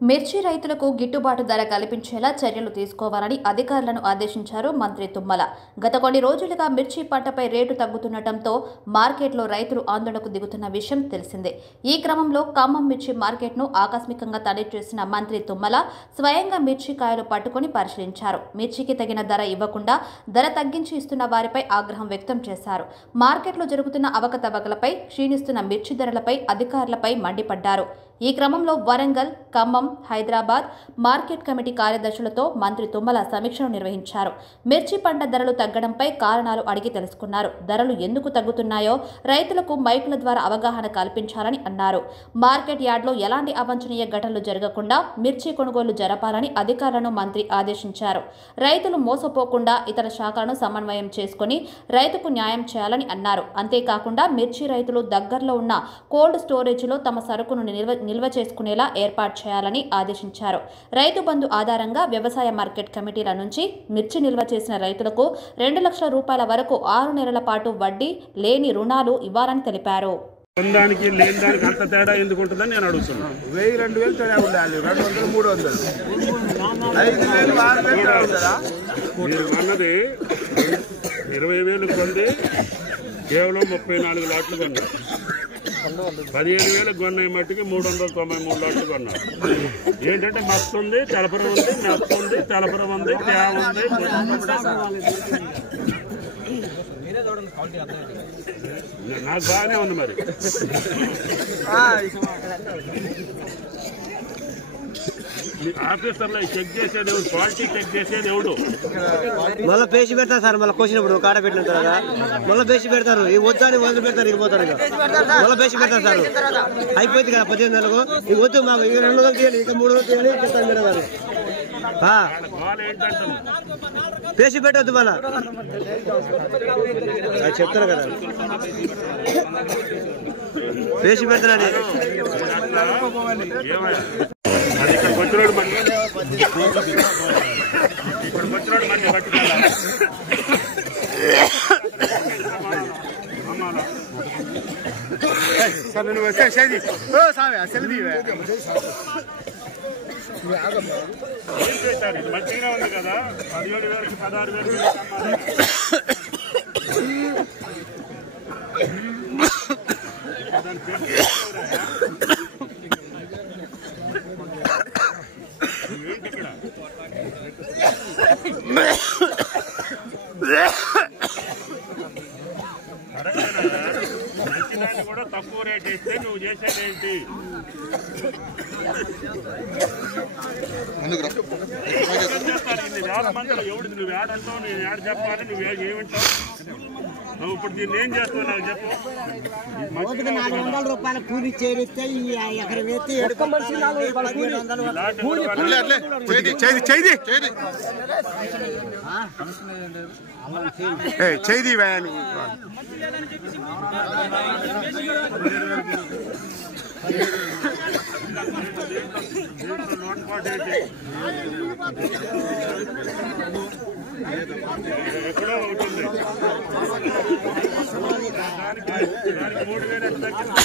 మిర్చి రైతులకు గిట్టుబాటు ధర కల్పించేలా చర్యలు తీసుకోవాలని అధికారులను ఆదేశించారు మంత్రి తుమ్మల. గత కొన్ని రోజులుగా మిర్చి పంటపై రేటు తగ్గుతుండటంతో మార్కెట్లో రైతులు ఆందోళనకు దిగుతున్న విషయం తెలిసిందే. ఈ క్రమంలో ఖమ్మం మిర్చి మార్కెట్ను ఆకస్మికంగా తనిఖీ చేసిన మంత్రి తుమ్మల స్వయంగా మిర్చి కాయలు పట్టుకుని పరిశీలించారు. మిర్చికి తగిన ధర ఇవ్వకుండా ధర తగ్గించి ఇస్తున్న వారిపై ఆగ్రహం వ్యక్తం చేశారు. మార్కెట్లో జరుగుతున్న అవకతవకలపై, క్షీణిస్తున్న మిర్చి ధరలపై అధికారులపై మండిపడ్డారు. ఈ క్రమంలో వరంగల్, ఖమ్మం, హైదరాబాద్ మార్కెట్ కమిటీ కార్యదర్శులతో మంత్రి తుమ్మల సమీక్షను నిర్వహించారు. మిర్చి పంట ధరలు తగ్గడంపై కారణాలు అడిగి తెలుసుకున్నారు. ధరలు ఎందుకు తగ్గుతున్నాయో రైతులకు మైకుల ద్వారా అవగాహన కల్పించాలని అన్నారు. మార్కెట్ యార్డ్లో ఎలాంటి అవాంఛనీయ ఘటనలు జరగకుండా మిర్చి కొనుగోలు జరపాలని అధికారులను మంత్రి ఆదేశించారు. రైతులు మోసపోకుండా ఇతర శాఖలను సమన్వయం చేసుకుని రైతుకు న్యాయం చేయాలని అన్నారు. అంతేకాకుండా మిర్చి రైతులు దగ్గరలో ఉన్న కోల్డ్ స్టోరేజీలో తమ సరుకును నిల్వ చేసుకునేలా ఏర్పాటు చేయాలని ఆదేశించారు. రైతు బంధు ఆధారంగా వ్యవసాయ మార్కెట్ కమిటీల నుంచి మిర్చి నిల్వ చేసిన రైతులకు 2 లక్షల రూపాయల వరకు 6 నెలల పాటు వడ్డీ లేని రుణాలు ఇవ్వాలని తెలిపారు. కేవలం 34 లాట్లు కొన్నారు. 17,000 కొన్నాయి మట్టికి 393 లాట్లు కొన్నారు. ఏంటంటే మస్తు ఉంది, తెలపరం ఉంది, మెత్త ఉంది, తెలపరం ఉంది, తేవ ఉంది. నాకు బాగానే ఉంది. మరి ఆఫీసర్లో చెక్ చేసేది ఎవడు? క్వాలిటీ చెక్ చేసేది ఎవడు? మళ్ళీ పేసి పెడతారు సార్. మళ్ళీ కోసినప్పుడు కాడ పెట్టిన తర్వాత మళ్ళీ పేసి పెడతారు. ఈ వద్దని వదిలి పెడతారు, ఇరిపోతారు. ఇక మళ్ళీ పేసి పెడతారు సార్. అయిపోయింది కదా 18 నెలలకు. ఇక వద్దు మాకు, ఇక 2 రోజులు తీయాలి, ఇక 3 రోజులు తీయాలి చెప్తాను మేడం గారు. పేసి పెట్టద్దు మళ్ళా చెప్తారు కదా. పేసి పెడతారని ఇక్కడ వచ్చినోడు మళ్ళీ పట్టుకోవాలి. ఇది మంచిగా ఉంది కదా. 17,000కి 16,000 ఏంటి ఇక్కడ? మంచిదాన్ని కూడా తక్కువ రేట్ ఇస్తే నువ్వు చేసేదేంటి? ఇన్ని వేల మందిలో ఎవడు నువ్వు ఏడంటావు, నేను ఏడు చెప్పాలి, నువ్వు ఏమంటావు? నువ్వు ఇప్పుడు దీన్ని ఏం చేస్తావు నాకు చెప్పు. 400 రూపాయల కూలి చేరిస్తే చేయి ఎక్కడో అవుతుంది. దానికి 3,000 ఎట్లా తగ్గింది?